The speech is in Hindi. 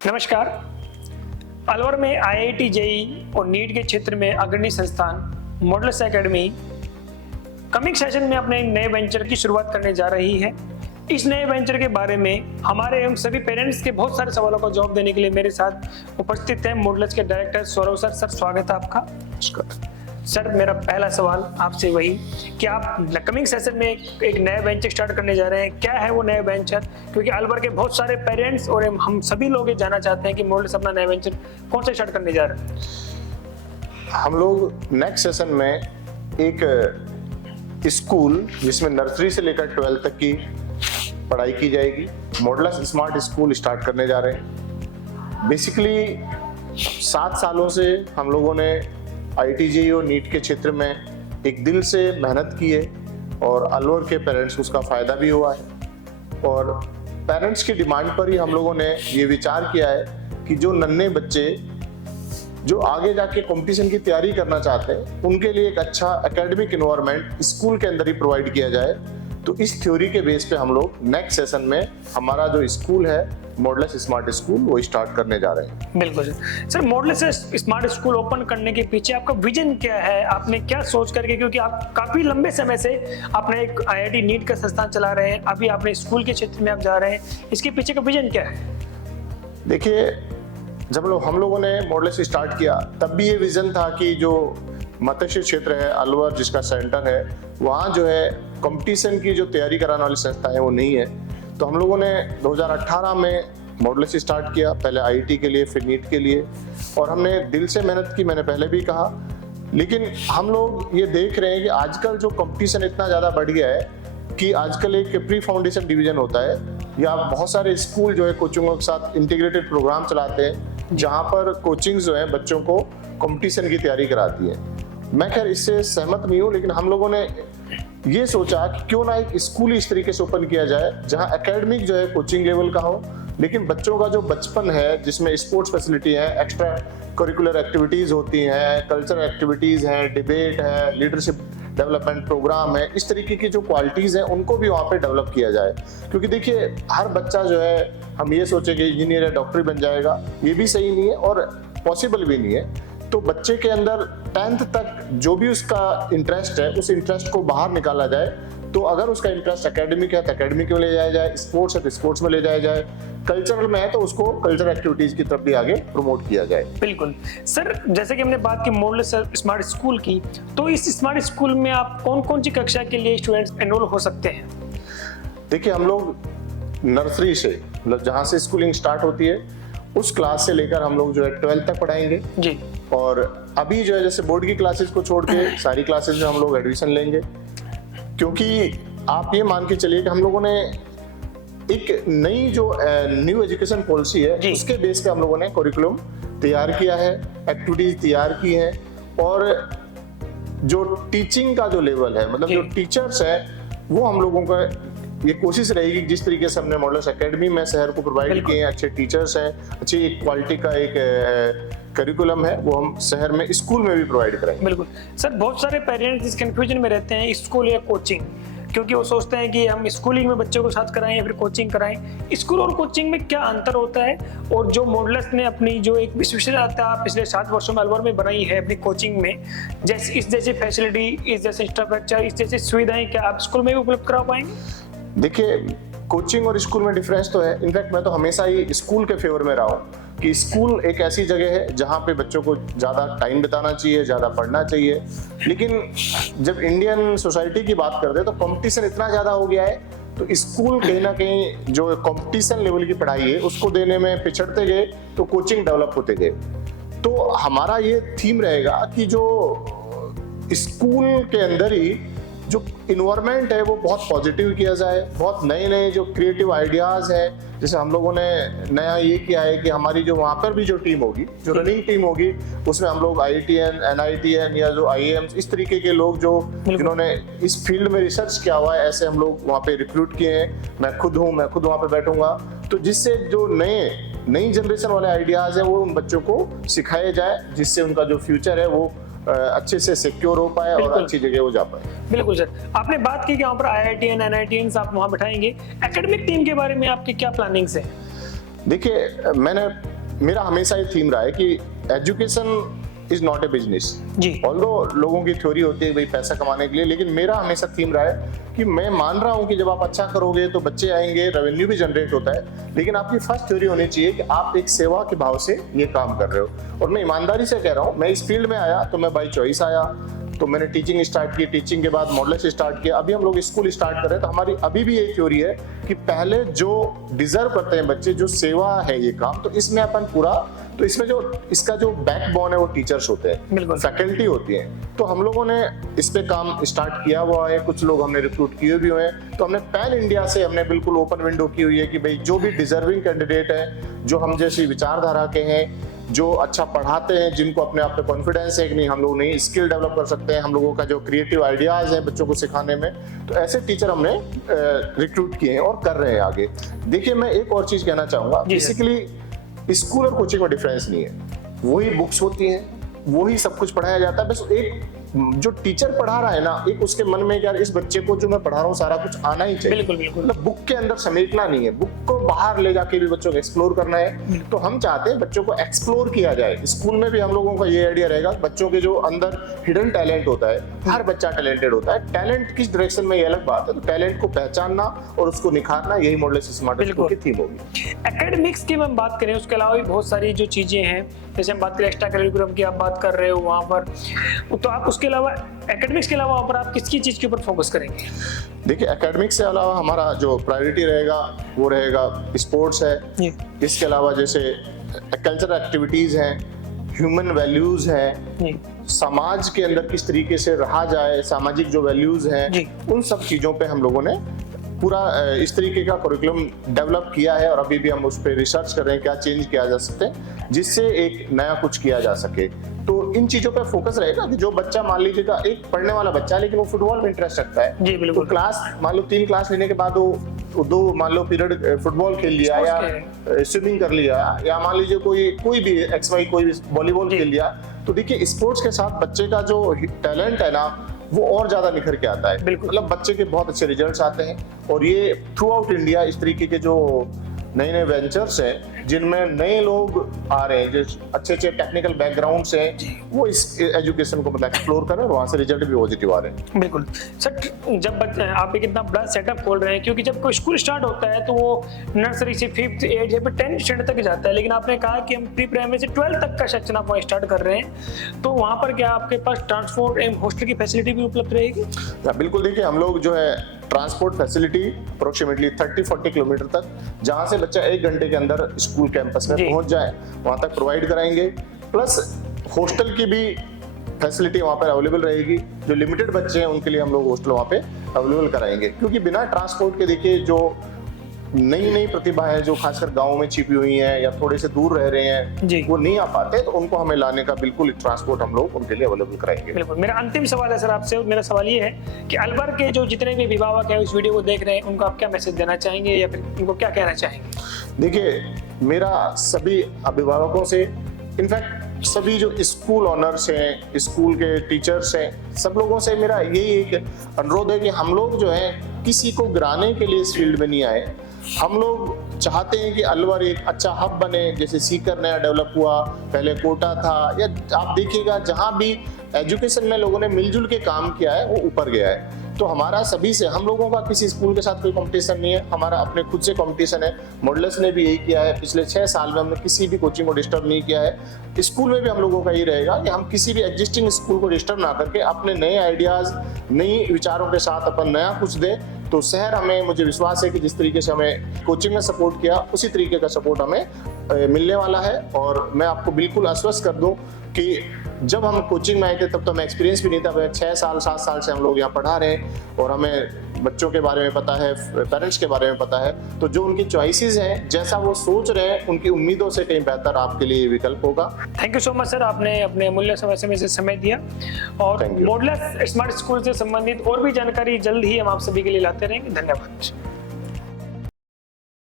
नमस्कार। अलवर में आईआईटी जेईई और नीट के क्षेत्र में अग्रणी संस्थान मॉडलस एकेडमी कमिंग सेशन में अपने नए वेंचर की शुरुआत करने जा रही है। इस नए वेंचर के बारे में हमारे एवं सभी पेरेंट्स के बहुत सारे सवालों का जवाब देने के लिए मेरे साथ उपस्थित हैं मॉडलस के डायरेक्टर सौरव सर। सर स्वागत है आपका। सर मेरा पहला सवाल आपसे वही कि आप कमिंग सेशन में एक नया वेंचर स्टार्ट करने जा रहे हैं, क्या है वो नया वेंचर? क्योंकि अलवर के बहुत सारे पेरेंट्स और हम सभी लोग ये जानना चाहते हैं कि मॉडलस अपना नया वेंचर कौन सा स्टार्ट करने जा रहे हैं। हम लोग नेक्स्ट सेशन में एक स्कूल जिसमें नर्सरी से लेकर 12th तक की पढ़ाई की जाएगी, मॉडलस स्मार्ट स्कूल स्टार्ट करने जा रहे हैं। बेसिकली 7 सालों से हम लोगों ने आईआईटी जेईई और नीट के क्षेत्र में एक दिल से मेहनत की है और अलवर के पेरेंट्स को उसका फायदा भी हुआ है। और पेरेंट्स की डिमांड पर ही हम लोगों ने ये विचार किया है कि जो नन्हे बच्चे जो आगे जाके कंपटीशन की तैयारी करना चाहते हैं उनके लिए एक अच्छा एकेडमिक एनवायरनमेंट स्कूल के अंदर ही प्रोवाइड किया जाए। तो इस थ्योरी के बेस पे हम लोग नेक्स्ट सेशन में हमारा जो स्कूल है मॉडलस स्मार्ट स्कूल वो स्टार्ट करने जा रहे हैं। बिल्कुल सर। मॉडलस स्मार्ट स्कूल ओपन करने के पीछे आपका विजन क्या है? आपने क्या सोच करके, क्योंकि आप काफी लंबे समय से आपने एक आईआईटी नीट का संस्थान चला रहे हैं, अभी आपने स्कूल के क्षेत्र में आप जा रहे हैं, इसके पीछे का विजन क्या है? देखिए, जब हम लोगों ने मॉडलस स्टार्ट किया तब भी ये विजन था कि जो मत्स्य क्षेत्र है अलवर जिसका सेंटर है वहाँ जो है कंपटीशन की जो तैयारी कराने वाली संस्था है वो नहीं है। तो हम लोगों ने 2018 में मॉडलस स्टार्ट किया, पहले आईआईटी के लिए फिर नीट के लिए, और हमने दिल से मेहनत की, मैंने पहले भी कहा। लेकिन हम लोग ये देख रहे हैं कि आजकल जो कंपटीशन इतना ज़्यादा बढ़ गया है कि आजकल एक प्री फाउंडेशन डिवीजन होता है या बहुत सारे स्कूल जो है कोचिंगों के साथ इंटीग्रेटेड प्रोग्राम चलाते हैं जहाँ पर कोचिंग जो है बच्चों को कंपटीशन की तैयारी कराती है। मैं खैर इससे सहमत नहीं हूँ, लेकिन हम लोगों ने ये सोचा कि क्यों ना एक स्कूल इस तरीके से ओपन किया जाए जहाँ एकेडमिक जो है कोचिंग लेवल का हो, लेकिन बच्चों का जो बचपन है जिसमें स्पोर्ट्स फैसिलिटी है, एक्स्ट्रा करिकुलर एक्टिविटीज होती हैं, कल्चरल एक्टिविटीज हैं, डिबेट है, लीडरशिप डेवलपमेंट प्रोग्राम है, इस तरीके की जो क्वालिटीज हैं उनको भी वहाँ पे डेवलप किया जाए। क्योंकि देखिए, हर बच्चा जो है हम ये सोचे कि इंजीनियर या डॉक्टर बन जाएगा, ये भी सही नहीं है और पॉसिबल भी नहीं है। तो बच्चे के अंदर 10th तक जो भी उसका इंटरेस्ट है उस इंटरेस्ट को बाहर निकाला जाए। तो अगर उसका इंटरेस्ट एकेडमिक है तो एकेडमिक में ले जाया जाए, स्पोर्ट्स है तो स्पोर्ट्स में ले जाया जाए, कल्चरल में है तो उसको कल्चरल एक्टिविटीज की तरफ भी आगे प्रमोट किया जाए। बिल्कुल सर। जैसे कि हमने बात की मॉडलस स्मार्ट स्कूल की, तो इस स्मार्ट स्कूल में आप कौन कौन सी कक्षा के लिए स्टूडेंट्स एनरोल हो सकते हैं? देखिए, हम लोग नर्सरी से मतलब जहाँ से स्कूलिंग स्टार्ट होती है उस क्लास से लेकर हम लोग जो है 12th तक पढ़ाएंगे जी। और अभी जो है जैसे बोर्ड की क्लासेस को छोड़ के सारी क्लासेस में हम लोग एडमिशन लेंगे, क्योंकि आप ये मान के चलिए कि हम लोगों ने एक नई जो न्यू एजुकेशन पॉलिसी है उसके बेस पे हम लोगों ने करिकुलम तैयार किया है, एक्टिविटीज तैयार की है, और जो टीचिंग का जो लेवल है मतलब जो टीचर्स है वो हम लोगों का ये कोशिश रहेगी जिस तरीके से हमने मॉडलस एकेडमी में शहर को प्रोवाइड किए हैं, अच्छे टीचर्स हैं, अच्छी एक क्वालिटी का एक करिकुलम है, वो हम शहर में स्कूल में भी प्रोवाइड करेंगे। बिल्कुल सर। बहुत सारे पेरेंट्स इस कंफ्यूजन में रहते हैं स्कूल या कोचिंग, क्योंकि वो सोचते हैं कि हम स्कूलिंग में बच्चों को साथ कराएं या फिर कोचिंग कराएं। स्कूल और कोचिंग में क्या अंतर होता है? और जो मॉडलस ने अपनी जो एक विश्वविद्यालय पिछले 7 वर्षों में अलवर में बनाई है अपनी कोचिंग में, जैसे इस जैसी फैसिलिटी, इस जैसे इंफ्रास्ट्रक्चर, इस जैसी सुविधाएं क्या आप स्कूल में भी उपलब्ध करा पाएंगे? देखिए, कोचिंग और स्कूल में डिफरेंस तो है। इनफैक्ट मैं तो हमेशा ही स्कूल के फेवर में रहा हूँ कि स्कूल एक ऐसी जगह है जहाँ पे बच्चों को ज़्यादा टाइम बिताना चाहिए, ज़्यादा पढ़ना चाहिए। लेकिन जब इंडियन सोसाइटी की बात करते हैं तो कंपटीशन इतना ज़्यादा हो गया है, तो स्कूल कहीं ना कहीं जो कंपटीशन लेवल की पढ़ाई है उसको देने में पिछड़ते गए, तो कोचिंग डेवलप होते गए। तो हमारा ये थीम रहेगा कि जो स्कूल के अंदर ही जो इन्वायरमेंट है वो बहुत पॉजिटिव किया जाए, बहुत नए नए जो क्रिएटिव आइडियाज हैं। जैसे हम लोगों ने नया ये किया है कि हमारी जो वहाँ पर भी जो टीम होगी, जो रनिंग टीम होगी, उसमें हम लोग IITian, NITian या जो IIMs इस तरीके के लोग जो जिन्होंने इस फील्ड में रिसर्च किया हुआ है, ऐसे हम लोग वहाँ पे रिक्रूट किए हैं। मैं खुद वहाँ पे बैठूंगा, तो जिससे जो नई जनरेशन वाले आइडियाज है वो उन बच्चों को सिखाए जाए, जिससे उनका जो फ्यूचर है वो अच्छे से सिक्योर हो पाए और अच्छी जगह हो जा पाए। बिल्कुल सर। आपने बात की कि वहाँ पर IITian, NITians आप वहाँ बैठाएंगे, एकेडमिक टीम के बारे में आपकी क्या प्लानिंग्स है? देखिए, मैंने मेरा हमेशा ये थीम रहा है कि education is not a business. जी। ऑल्दो लोगों की थ्योरी होती है भाई पैसा कमाने के लिए, लेकिन मेरा हमेशा थीम रहा है कि मैं मान रहा हूं कि जब आप अच्छा करोगे तो बच्चे आएंगे, रेवेन्यू भी जनरेट होता है, लेकिन आपकी फर्स्ट थ्योरी होनी चाहिए कि आप एक सेवा के भाव से ये काम कर रहे हो। और मैं ईमानदारी से कह रहा हूं, मैं इस फील्ड में आया तो मैं बाई चॉइस आया, तो मैंने टीचिंग स्टार्ट की, टीचिंग के बाद मॉडलेस स्टार्ट किया, अभी हम लोग स्कूल स्टार्ट कर रहे हैं। तो हमारी अभी भी ये थ्योरी है कि पहले जो डिजर्व करते हैं बच्चे, जो सेवा है ये काम, तो इसमें अपन पूरा, तो इसमें जो इसका जो बैकबोन है वो टीचर्स होते हैं, बिल्कुल। फैकल्टी होती है। तो हम लोगों ने इस पे काम स्टार्ट किया हुआ है, कुछ लोग हमने रिक्रूट किए भी हुए हैं। तो हमने पैन इंडिया से हमने बिल्कुल ओपन विंडो की हुई है कि भाई जो भी डिजर्विंग कैंडिडेट है, जो हम जैसी विचारधारा के हैं, जो अच्छा पढ़ाते हैं, जिनको अपने आप पे कॉन्फिडेंस है कि नहीं हम लोग नई स्किल डेवलप कर सकते हैं, हम लोगों का जो क्रिएटिव आइडियाज है बच्चों को सिखाने में, तो ऐसे टीचर हमने रिक्रूट किए हैं और कर रहे हैं आगे। देखिए, मैं एक और चीज कहना चाहूंगा, बेसिकली स्कूल और कोचिंग में डिफरेंस नहीं है, वही बुक्स होती हैं, वही सब कुछ पढ़ाया जाता है। बस एक जो टीचर पढ़ा रहा है ना, एक उसके मन में यार इस बच्चे को जो मैं पढ़ा रहा हूँ सारा कुछ आना ही चाहिए। बिल्कुल बिल्कुल। मतलब बुक के अंदर समेटना नहीं है, बुक को बाहर ले जाके भी बच्चों को एक्सप्लोर करना है। तो हम चाहते हैं बच्चों को एक्सप्लोर किया जाए। स्कूल में भी हम लोगों का ये आइडिया रहेगा, बच्चों के जो अंदर हिडन टैलेंट होता है, हर बच्चा टैलेंटेड होता है, टैलेंट किस डायरेक्शन में ये अलग बात है, तो टैलेंट को पहचानना और उसको निखारना, यही मॉडलेस स्मार्ट स्कूल की थीम होगी। एकेडमिक्स की हम बात करें, उसके अलावा भी बहुत सारी जो चीजें हैं, जैसे हम बात करें एक्स्ट्रा करिकुलम की आप बात कर रहे हो वहाँ पर, तो आप उसके अलावा एकेडमिक्स के अलावा वहाँ पर आप किसकी चीज के ऊपर फोकस करेंगे? देखिए, एकेडमिक्स से अलावा हमारा जो प्रायोरिटी रहेगा वो रहेगा स्पोर्ट्स है, इसके अलावा जैसे कल्चरल एक्टिविटीज हैं, ह्यूमन वैल्यूज हैं, समाज के अंदर किस तरीके से रहा जाए, सामाजिक जो वैल्यूज हैं, उन सब चीजों पे हम लोगों ने पूरा इस तरीके का करिकुलम डेवलप किया है। और अभी भी हम उस पर रिसर्च कर रहे हैं क्या चेंज किया जा सकते हैं जिससे एक नया कुछ किया जा सके। तो इन चीजों पे फोकस रहेगा कि जो बच्चा मान लीजिएगा एक पढ़ने वाला बच्चा है लेकिन वो फुटबॉल में इंटरेस्ट रखता है, जी बिल्कुल, तो क्लास मान लो 3 क्लास लेने के बाद वो 2 मान लो पीरियड फुटबॉल खेल लिया या स्विमिंग कर लिया, या मान लीजिए कोई भी XY कोई भी वॉलीबॉल खेल लिया, तो देखिए स्पोर्ट्स के साथ बच्चे का जो टैलेंट है ना वो और ज्यादा निखर के आता है। मतलब बच्चे के बहुत अच्छे रिजल्ट्स आते हैं। और ये थ्रू आउट इंडिया इस तरीके के जो नए नए वेंचर्स हैं जिनमें नए लोग आ रहे हैं, जो अच्छे अच्छे टेक्निकल बैकग्राउंड से हैं, वो इस एजुकेशन को मतलब एक्सप्लोर कर रहे हैं और वहाँ से रिजल्ट भी पॉजिटिव आ रहे हैं। बिल्कुल सर, जब आप एक इतना बड़ा सेटअप खोल रहे हैं, क्योंकि जब कोई स्कूल स्टार्ट होता है तो वो नर्सरी से 5th 8th या 10th स्टैंडर्ड तक जाता है, लेकिन आपने कहा कि हम प्री प्राइमरी से 12th तक का सेक्शन आप वहाँ स्टार्ट कर रहे हैं, तो वहाँ पर क्या आपके पास ट्रांसपोर्ट एवं हॉस्टल की फैसिलिटी भी उपलब्ध रहेगी? बिल्कुल, देखिए हम लोग जो है ट्रांसपोर्ट फैसिलिटी अप्रोक्सीमेटली 30-40 किलोमीटर तक, जहां से बच्चा 1 घंटे के अंदर स्कूल कैंपस में पहुंच जाए, वहां तक प्रोवाइड कराएंगे। प्लस हॉस्टल की भी फैसिलिटी वहां पर अवेलेबल रहेगी। जो लिमिटेड बच्चे हैं उनके लिए हम लोग हॉस्टल वहां पे अवेलेबल कराएंगे, क्योंकि बिना ट्रांसपोर्ट के देखिए जो नई प्रतिभा है जो खासकर गाँव में छिपी हुई है या थोड़े से दूर रह रहे हैं, वो नहीं आ पाते, तो उनको हमें लाने का बिल्कुल ट्रांसपोर्ट हम लोग उनके लिए अवेलेबल कराएंगे। बिल्कुल। मेरा अंतिम सवाल है सर आपसे, मेरा सवाल ये है कि अलवर के जो जितने भी अभिभावक है इस वीडियो को देख रहे हैं, उनको आप क्या मैसेज देना चाहेंगे या फिर उनको क्या कहना चाहेंगे? देखिए, मेरा सभी अभिभावकों से, इनफैक्ट सभी जो स्कूल ऑनर्स हैं, स्कूल के टीचर्स हैं, सब लोगों से मेरा यही एक अनुरोध है कि हम लोग जो है किसी को गिराने के लिए इस फील्ड में नहीं आए। हम लोग चाहते हैं कि अलवर एक अच्छा हब बने, जैसे सीकर नया डेवलप हुआ, पहले कोटा था, या आप देखिएगा जहां भी एजुकेशन में लोगों ने मिलजुल के काम किया है वो ऊपर गया है। तो हमारा सभी से, हम लोगों का किसी स्कूल के साथ कोई कंपटीशन नहीं है, हमारा अपने खुद से कंपटीशन है। मॉडलेस ने भी यही किया है, पिछले 6 साल में हमने किसी भी कोचिंग को डिस्टर्ब नहीं किया है। स्कूल में भी हम लोगों का ये रहेगा कि हम किसी भी एग्जिस्टिंग स्कूल को डिस्टर्ब ना करके अपने नए आइडियाज, नई विचारों के साथ अपन नया कुछ दें। तो शहर हमें, मुझे विश्वास है कि जिस तरीके से हमें कोचिंग में सपोर्ट किया उसी तरीके का सपोर्ट हमें मिलने वाला है। और मैं आपको बिल्कुल आश्वस्त कर दूं कि जब हम कोचिंग में आए थे तब तो हमें एक्सपीरियंस भी नहीं था। 6 साल 7 साल से हम लोग यहाँ पढ़ा रहे हैं और हमें बच्चों के बारे में पता है, पेरेंट्स के बारे में पता है। तो जो उनकी चॉइसेस हैं, जैसा वो सोच रहे हैं, उनकी उम्मीदों से कहीं बेहतर आपके लिए विकल्प होगा। Thank you so much sir, आपने अपने अमूल्य समय से समय दिया। और मॉडलेस स्मार्ट स्कूल से संबंधित और भी जानकारी जल्द ही हम आप सभी के लिए लाते रहेंगे। धन्यवाद।